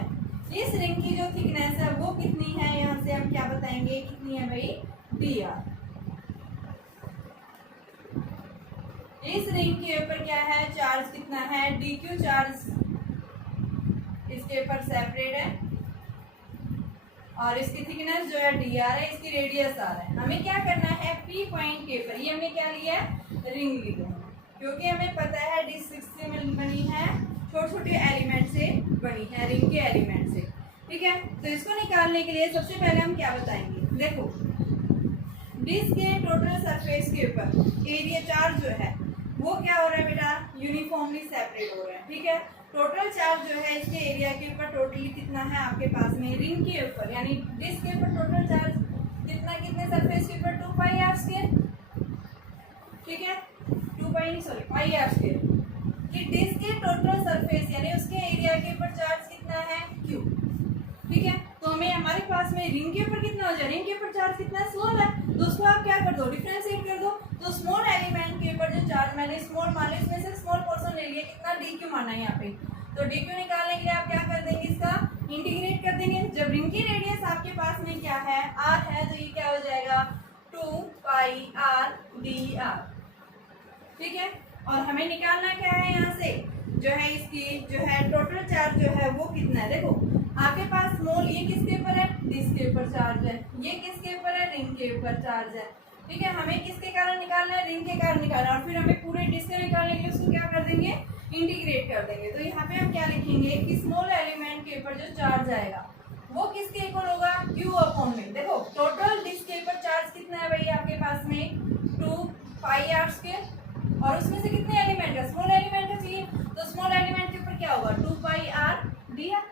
इस रिंग की जो थिकनेस है वो कितनी है, यहाँ से हम क्या बताएंगे, कितनी है भाई, dr। इस रिंग के ऊपर क्या है, चार्ज कितना है, dq चार्ज इसके ऊपर सेपरेट है, और इसकी थिकनेस जो है dr है, इसकी रेडियस r है। हमें क्या करना है, p पॉइंट के ऊपर, ये हमने क्या लिया है, रिंग लिया है, क्योंकि हमें पता है डिस्क से बनी है, छोटे छोटे एलिमेंट से बनी है, रिंग के एलिमेंट से, ठीक है। तो इसको निकालने के लिए सबसे पहले हम क्या बताएंगे, देखो, डिस्क के टोटल सरफेस के ऊपर एरिया चार्ज जो है वो क्या हो रहा है बेटा, यूनिफॉर्मली सेपरेट हो रहा है, ठीक है। टोटल चार्ज जो है इसके एरिया के ऊपर टोटली कितना है आपके पास में, रिंग के ऊपर यानी डिस्क के ऊपर टोटल चार्ज कितना, कितने सरफेस के ऊपर, 2 पाई आर स्क्वायर, ठीक है, 2 पाई सॉरी पाई आर स्क्वायर, कि डिस्क के टोटल सरफेस यानी उसके एरिया के ऊपर चार्ज कितना है, Q, ठीक है। तो हमें हमारे पास में रिंग के ऊपर कितना हो जाए, रिंग के ऊपर चार्ज कितना स्मॉल है, तो उसको आप क्या कर दो, डिफरेंशिएट कर दो। तो स्मॉल एलिमेंट के ऊपर जो चार्ज मैंने स्मॉल मान लिया, इसमें से स्मॉल पोर्शन ले लिया, कितना dq माना है यहाँ पे। तो dq निकालने के लिए आप क्या कर देंगे, इसका इंटीग्रेट कर देंगे। जब रिंग की रेडियस आपके पास में क्या है, r है, तो ये क्या हो जाएगा, 2 पाई आर डी आर। ठीक है, और हमें निकालना क्या है यहाँ से, जो है इसकी जो है टोटल चार्ज जो है वो कितना है। देखो आपके पास स्मॉल ये किसके ऊपर है, डिस्क के ऊपर चार्ज है, ये किसके ऊपर है, रिंग के ऊपर चार्ज है। ठीक है, हमें किसके कारण निकालना है, रिंग के कारण निकालना है, और फिर हमें पूरे डिस्क से निकालने के लिए उसको क्या कर देंगे, इंटीग्रेट कर देंगे। तो यहाँ पे हम क्या लिखेंगे कि स्मॉल एलिमेंट के ऊपर जो चार्ज आएगा वो किसके इक्वल होगा, क्यू अपॉन में। देखो टोटल डिस्क के ऊपर चार्ज कितना है भाई आपके पास में 2 पाई आर स्क्वायर, और उसमें से कितने एलिमेंट है, स्मॉल एलिमेंट है चाहिए, तो स्मॉल एलिमेंट के ऊपर क्या होगा 2 पाई आर डी आर।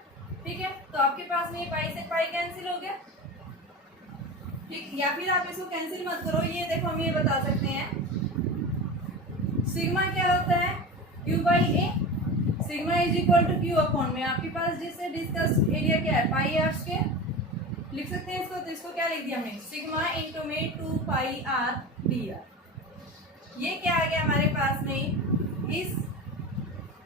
ठीक है, तो आपके पास में पाई से पाई कैंसिल हो गया। ठीक, या फिर आप इसको कैंसिल मत करो, ये देखो हम ये बता सकते हैं सिग्मा क्या होता है, q by a, sigma is equal to q upon में आपके पास जिससे डिस्कस एरिया क्या है पाई आर स्क्वायर लिख सकते हैं इसको। तो इसको क्या लिख दिया हमने, सिग्मा इंटू में 2 पाई आर डी आर। ये क्या आ गया हमारे पास में, इस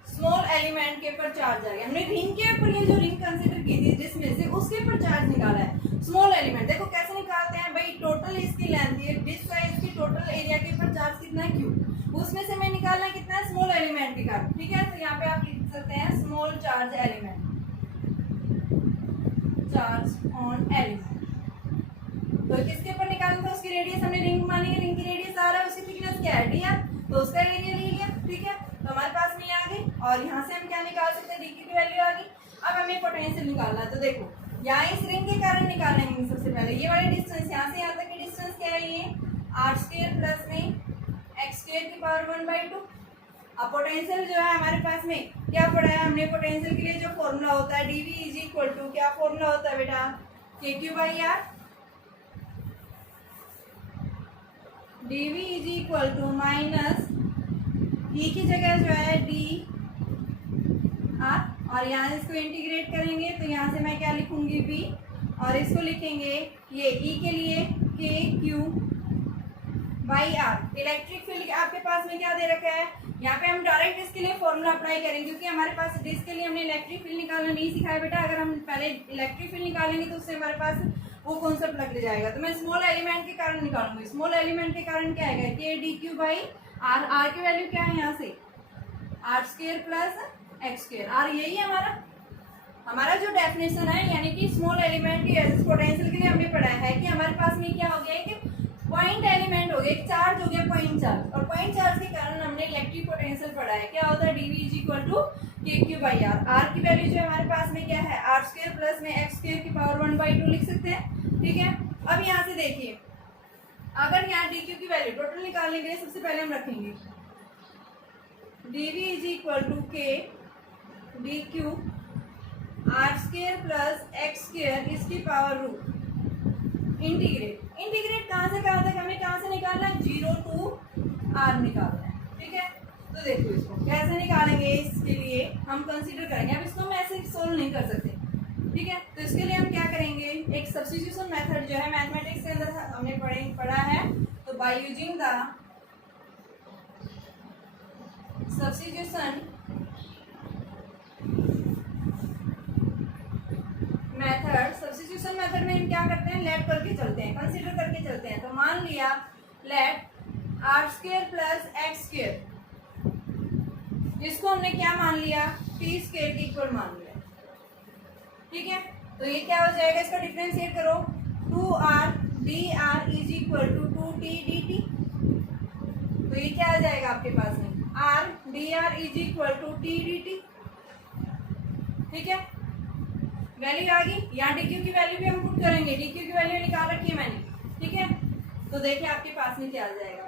स्मॉल एलिमेंट के ऊपर चार्ज आ गया। हमने रिंग के ऊपर ये जो रिंग कंसीडर की थी जिसमें से उसके ऊपर चार्ज निकाला है स्मॉल एलिमेंट। देखो कैसे निकालते हैं भाई, टोटल इसकी लेंथ है डिस्क साइज की, टोटल एरिया के ऊपर चार्ज कितना है क्यू, उसमें से हमें निकालना कितना है स्मॉल एलिमेंट के कारण। ठीक है, तो यहाँ पे आप लिख सकते हैं small charge element, charge on element. तो किसके ऊपर निकालना था, उसकी रेडियस हमने रिंग मानी है, रिंग की रेडियस आ रहा है, उसकी थिकनेस क्या है डी आर, तो उसका एरिया ले लिया। ठीक है, तो हमारे पास में आ गई, और यहाँ से हम क्या निकाल सकते हैं, डी की वैल्यू आ गई। अब हमें पोटेंशियल निकालना है, तो देखो यहाँ इस रिंग के कारण निकालेंगे सबसे पहले ये वाले डिस्टेंस, यहाँ से यहाँ तक की डिस्टेंस क्या है, ये आर स्क्वायर प्लस में एक्स स्क्वायर की पावर 1/2। अब पोटेंशियल जो है हमारे पास में क्या पढ़ा है हमने, पोटेंशियल के लिए जो फॉर्मूला होता है डीवी इज इक्वल टू, क्या फॉर्मूला होता है बेटा, k q by r, dv is equal to minus e की जगह जो है डी आर, और यहाँ इसको इंटीग्रेट करेंगे तो यहाँ से मैं क्या लिखूंगी बी, और इसको लिखेंगे ये ई के लिए k q by r. Electric field आपके पास में क्या दे रखा है, यहाँ पे हम डायरेक्ट इसके लिए फॉर्मूला अप्लाई करेंगे, क्योंकि हमारे पास डिस्क के लिए हमने इलेक्ट्रिक फील्ड निकालना नहीं सिखाया बेटा। अगर हम पहले इलेक्ट्रिक फील्ड निकालेंगे तो उससे हमारे पास वो कॉन्सेप्ट लग जाएगा। तो मैं स्मॉल एलिमेंट के कारण निकालूंगी, स्मॉल एलिमेंट के कारण क्या आएगा, k d q by r, r की वैल्यू क्या है यहाँ से r square plus x square, r यही है हमारा जो डेफिनेशन है, यानी कि स्मॉल एलिमेंट की पोटेंशियल के लिए हमने पढ़ा है कि हमारे पास में क्या हो गया है कि पॉइंट एलिमेंट हो गया, एक चार्ज हो गया पॉइंट चार्ज, और पॉइंट चार्ज के कारण हमने इलेक्ट्रिक पोटेंशियल पढ़ा है, क्या होता है dv is equal to k q by r. R की वैल्यू जो हमारे पास में क्या है आर स्क्वायर प्लस में एक्स स्क्वायर की पावर 1/2 लिख सकते हैं। ठीक है, अब यहाँ से देखिए अगर यहाँ डी क्यू की वैल्यू टोटल निकालने के लिए सबसे पहले हम रखेंगे डीवी इज इक्वल टू के d Q r square plus x square इसकी पावर रूट इंटीग्रेट। इंटीग्रेट कहाँ से कहाँ तक हमें कहाँ से निकालना है, 0 to r निकालना है। ठीक है, तो देखो इसको कैसे निकालेंगे, इसके लिए हम कंसीडर करेंगे, अब इसको हम ऐसे सोल्व नहीं कर सकते। ठीक है, तो इसके लिए हम क्या करेंगे, एक सब्स्टिट्यूशन मेथड जो है मैथमेटिक्स के अंदर हमने पढ़ा है, तो by using the substitution method, substitution method में हम क्या करते हैं, लेट करके चलते हैं, कंसीडर करके चलते हैं। तो मान लिया let r square plus x square, इसको हमने क्या मान लिया, टी स्क्वायर के इक्वल मान लिया। ठीक है, तो ये क्या हो जाएगा, इसको डिफरेंशिएट करो, 2r dr is equal to 2t dt। तो ये क्या आ जाएगा आपके पास में, r dr is equal to t dt। ठीक है, वैल्यू आ गई, यहाँ डी क्यू की वैल्यू भी हम पुट करेंगे, डी क्यू की वैल्यू निकाल रखी है मैंने। ठीक है, तो देखिए आपके पास में क्या आ जाएगा,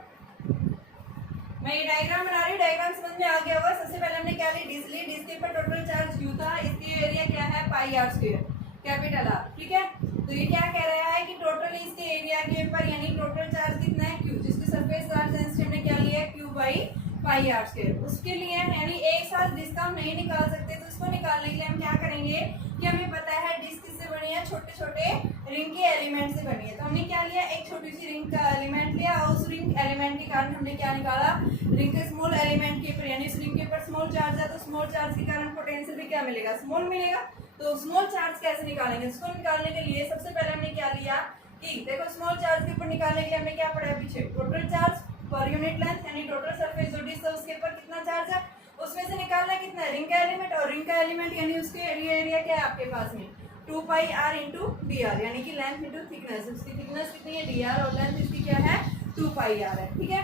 मैं ये डायग्राम बना रही हूँ, डायग्राम समझ में आ गया होगा। सबसे पहले हमने क्या ली, डिस्क के ऊपर टोटल चार्ज क्यू था, इसकी एरिया क्या है पाई आर स्क्वायर कैपिटल आर। ठीक है, तो ये क्या कह रहा है कि टोटल इसके एरिया के ऊपर यानी टोटल चार्ज कितना है क्यू, जिसकी सरफेस चार्ज डेंसिटी हमने क्या लिया है q by pi r square. उसके लिए यानी एक साथ डिस्क हम नहीं निकाल सकते, तो इसको निकालने के लिए हम क्या करेंगे कि हमें पता है डिस्क किससे बनी है, छोटे छोटे रिंग के एलिमेंट से बनी है। तो हमने क्या लिया, एक छोटी सी रिंग का एलिमेंट लिया, और उस रिंग एलिमेंट के कारण हमने क्या निकाला, रिंग के स्मॉल एलिमेंट के ऊपर यानी इस रिंग के ऊपर स्मॉल चार्ज है, तो स्मॉल चार्ज के कारण पोटेंशियल भी क्या मिलेगा, स्मॉल मिलेगा। तो स्मॉल चार्ज कैसे निकालेंगे, इसको निकालने के लिए सबसे पहले हमने क्या लिया, कि देखो स्मॉल चार्ज के ऊपर निकालने के लिए हमने क्या पढ़ा है पीछे, total charge per unit length यानी टोटल सरफेस जो डिस्क है उसके ऊपर कितना चार्ज है, उसमें से निकालना है कितना है रिंग का एलिमेंट, और रिंग का एलिमेंट यानी उसके एरिया क्या है आपके पास में 2 pi r into D R, यानी कि लेंथ इंटू थिकनेस, उसकी थिकनेस कितनी है डी आर और लेंथ इसकी क्या है 2 पाई r है। ठीक है,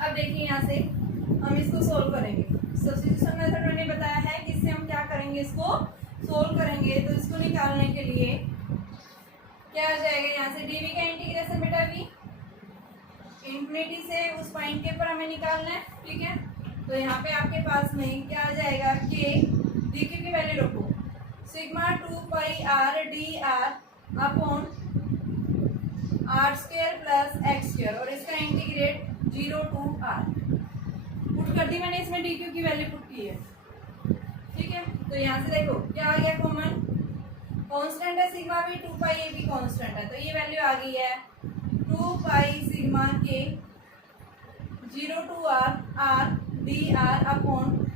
अब देखिए यहाँ से हम इसको सोल्व करेंगे। सब्स्टिट्यूशन मेथड मैंने बताया है कि इससे हम क्या करेंगे, इसको सोल्व करेंगे। तो इसको निकालने के लिए क्या आ जाएगा, यहाँ से dv का इंटीग्रेशन बेटा v इंफिनिटी से उस पॉइंट के ऊपर हमें निकालना है। ठीक है, तो यहाँ पे आपके पास में क्या आ जाएगा k dq की वैल्यू रखो sigma 2 pi r d r upon r square plus x square, और इसका इंटीग्रेट 0 to r पुट कर दी मैंने, इसमें dq की वैल्यू पुट की है। ठीक है, तो यहाँ से देखो क्या आ गया, कॉमन कांस्टेंट है सिग्मा भी 2 पाई ए भी कांस्टेंट है, तो ये वैल्यू आ गई है 2 पाई सिग्मा के 0 to r d r upon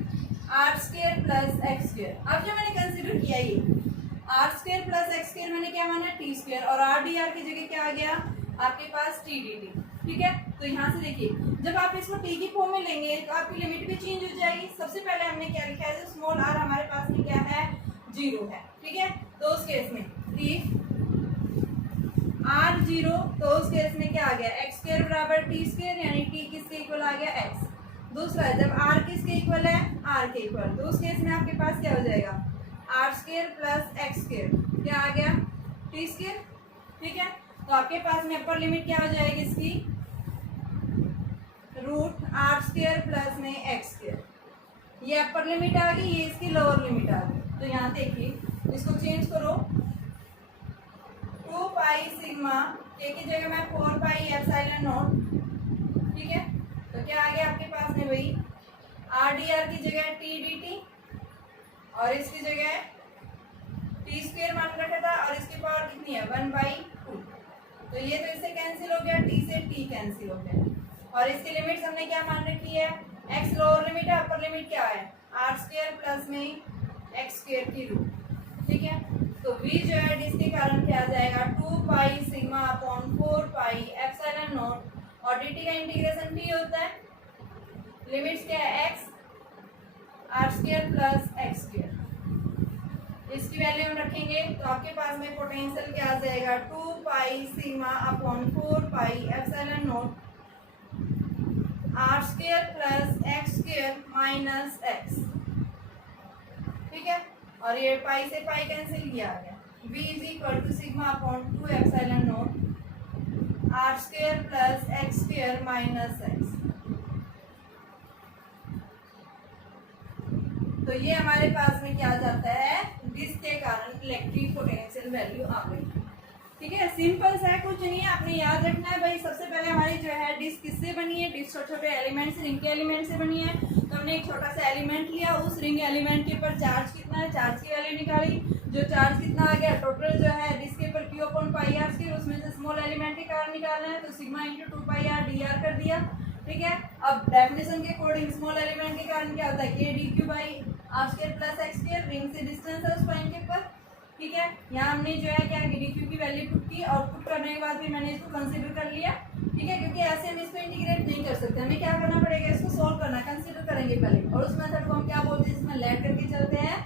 r square plus x square. अब जो मैंने कंसीडर किया ये r square plus x square मैंने क्या माना टी स्क्वायर, और आर डी आर की जगह क्या आ गया आपके पास टी डी टी। ठीक है, तो यहाँ से देखिए जब आप इसको टी की फॉर्म में लेंगे तो आपकी लिमिट भी चेंज हो जाएगी। सबसे पहले हमने क्या लिखा है, स्मॉल आर हमारे पास में क्या है 0 है। ठीक है, तो उस केस में इफ आर 0, तो उस केस में क्या आ गया एक्स स्क्वायर बराबर टी स्क्वायर, यानी टी किसके इक्वल आ गया एक्स। दूसरा जब r किसके इक्वल है r के इक्वल, तो उस केस में आपके पास क्या हो जाएगा r square plus x square, क्या आ गया टी स्क्वायर। ठीक है, तो आपके पास में अपर लिमिट क्या हो जाएगी इसकी रूट आर स्क्वायर प्लस में एक्स स्क्वायर, ये अपर लिमिट आ गई, ये इसकी लोअर लिमिट आ गई। तो यहाँ देखिए इसको चेंज करो 2 पाई सिग्मा के की जगह मैं 4 पाई एप्सिलॉन नॉट। ठीक है, तो क्या आ गया आपके पास में भाई आर डी आर की जगह टी डी टी, और इसकी जगह टी स्क्वायर मान रखा था, और इसकी पावर कितनी है 1/2। तो ये तो इससे कैंसिल हो गया, टी से टी कैंसिल हो गया, और इसकी लिमिट्स हमने क्या मान रखी है एक्स लोअर लिमिट है, अपर लिमिट क्या है आर स्क्वायर प्लस में एक्स स्क्वायर की रूट। ठीक है, तो v जो है जिसके कारण क्या आ जाएगा 2 pi sigma upon 4 pi epsilon naught, और dt का इंटीग्रेशन t होता है, लिमिट्स क्या है x r square plus x square, इसकी वैल्यू हम रखेंगे तो आपके पास में पोटेंशियल क्या आ जाएगा 2 pi sigma upon 4 pi epsilon not r square plus x square minus x. ठीक है, और ये पाई से पाई कैंसिल किया आ गया, v is equal to sigma upon 2 epsilon not r square plus x square minus x. तो ये हमारे पास में क्या आ जाता है जिसके कारण इलेक्ट्रिक पोटेंशियल वैल्यू आ गई। ठीक है, सिंपल सा है, कुछ नहीं है, आपने याद रखना है भाई। सबसे पहले हमारी जो है डिस्क किससे बनी है, डिस्क छोटे छोटे एलिमेंट से, रिंग के एलिमेंट से बनी है। तो हमने एक छोटा सा एलिमेंट लिया, उस रिंग एलिमेंट के ऊपर चार्ज कितना है, चार्ज की वैल्यू निकाली, जो चार्ज कितना आ गया टोटल जो है डिस्क के ऊपर q upon pi r square, उसमें से स्मॉल एलिमेंट के कारण निकालना है, तो sigma into 2 pi r d r कर दिया। ठीक है, अब डेफिनेशन के अकॉर्डिंग स्मॉल एलिमेंट के कारण क्या होता है के d q by r square plus x square, ring से डिस्टेंस है उस पॉइंट के ऊपर। ठीक है, यहाँ हमने जो है क्या डी क्यू की वैल्यू पुट की, और पुट करने के बाद भी मैंने इसको कंसीडर कर लिया। ठीक है, क्योंकि ऐसे हम इसको इंटीग्रेट नहीं कर सकते, हमें क्या करना पड़ेगा इसको सोल्व करना, कंसीडर करेंगे पहले, और उस मेथड को हम क्या बोलते हैं इसमें लेट करके चलते हैं,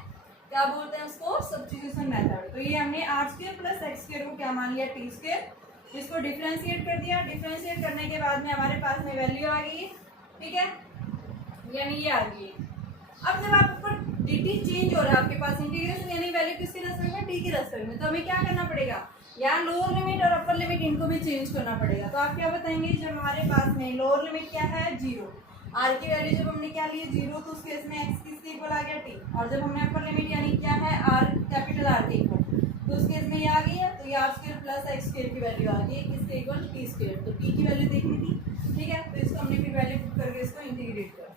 क्या बोलते हैं उसको सब्स्टिट्यूशन मेथड। तो ये हमने r square plus x square को क्या मान लिया टी स्क्वायर, इसको डिफरेंशिएट कर दिया, डिफरेंशिएट करने के बाद में हमारे पास में वैल्यू आ गई। ठीक है, यानी ये आ गई। अब जब आप ऊपर dt चेंज हो रहा है आपके पास इंटीग्रेशन, यानी वैल्यू किसके रेस्पेक्ट में t की रेस्पेक्ट में, तो हमें क्या करना पड़ेगा यहाँ लोअर लिमिट और अपर लिमिट इनको भी चेंज करना पड़ेगा। तो आप क्या बताएंगे जब हमारे पास में लोअर लिमिट क्या है 0, r की वैल्यू जब हमने क्या ली 0, तो उस केस में x किसके इक्वल आ गया t, और जब हमने अपर लिमिट यानी क्या है r कैपिटल R के इक्वल, तो उस केस में ये आ गई है, तो ये r square plus x square की वैल्यू आ गई किसके इक्वल टी स्क्वायर। तो t की वैल्यू देखनी थी। ठीक है, तो इसको हमने फिर वैल्यू पुट करके इसको इंटीग्रेट कर